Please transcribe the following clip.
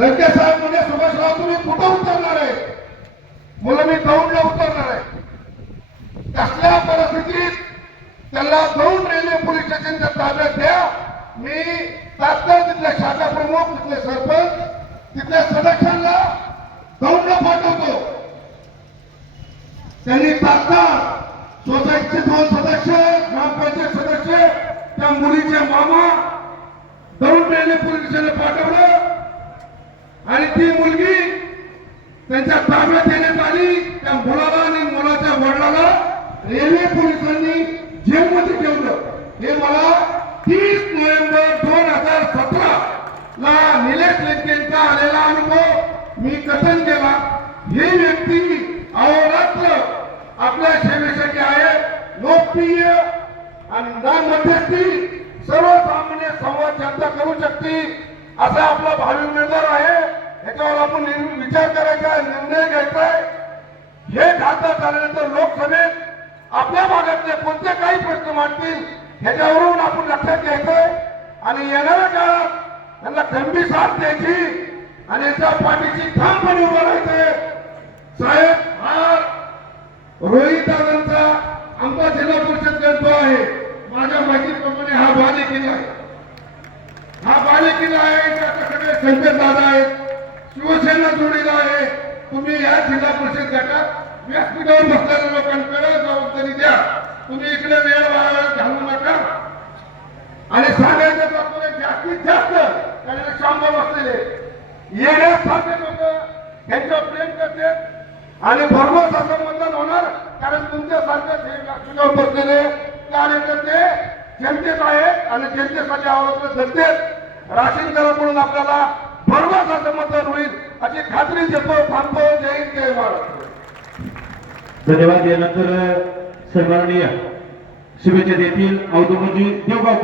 लंके साहेब म्हणजे सुभाषराव तुम्ही कुठं उतरणार आहे? मला मी दौंडला उतरणार आहे. कसल्या परिस्थितीत त्याला दौंड रेल्वे पोलीस स्टेशनच्या ताब्यात द्या. मी तात्काळ तिथले शाखा प्रमुख, तिथले सरपंच, तिथल्या सदस्यांना दौंडला पाठवतो. त्यांनी तात्काळ सोसायटीचे 2 सदस्य, ग्रामपंचायत सदस्य, त्या मुलीचे मामा दौंड रेल्वे पोलीस स्टेशनला पाठवलं आणि ती मुलगी त्यांच्या ताब्यात देण्यात आली. त्या मुलाला आणि मुलाच्या वडिलाला रेल्वे पोलिसांनी जेलमध्ये ठेवलं. हे मला 30 नोव्हेंबर 2017 ला निलेश लंकेंचा आलेला अनुभव मी कथन केला. ही व्यक्ती अहोरात्र आपल्या सेवेसाठी आहे. लोकप्रिय आणि मध्यस्थी सर्वसामान्य संवाद जनता करू शकते असा आपला भावी उमेदवार आहे. याच्यावर आपण विचार करायचा, निर्णय घ्यायचा आहे. हे खासदार झाल्यानंतर लोकसभेत आपल्या भागातले कोणते काही प्रश्न मांडतील ह्याच्यावरून आपण लक्षात घ्यायचंय आणि येणाऱ्या काळात त्यांना खंबीर साथ द्यायची आणि यांच्या पाठीशी ठामपणे उभं राहायचंय. साहेब, हा रोहित दादांचा आमचा जिल्हा परिषद गणतो आहे. माझ्या माहितीप्रमाणे हा बालेकिल्ला आहे. हा बालेकिल्ला आहे. त्याच्याकडे शंकर दादा आहेत, शिवसेना जोडीला आहे. तुम्ही या जिल्हा परिषद गटात व्यासपीठावर बसलेल्या लोकांकडे जबाबदारी द्या. तुम्ही इकडे वेळ वाया घालू नका आणि सांगायचं आपल्याला जास्तीत जास्त कारण शांत बसलेले येण्यासारखे लोक यांच्यावर प्रेम करतात आणि भरघोस असं मतदान होणार. कारण तुमच्यासारखे व्यासपीठावर बसलेले कार्यकर्ते जनतेत आहेत आणि जनतेसाठी आवडत जनतेत राशीन करा म्हणून आपल्याला भरघोस असं मतदान होईल अशी खात्री देतो. थांबतो. जय हिंद, जय महाराष्ट्र. धन्यवाद. यानंतर सन्माननीय शुभेच्छा देतील औदुंबरजी देवगाव.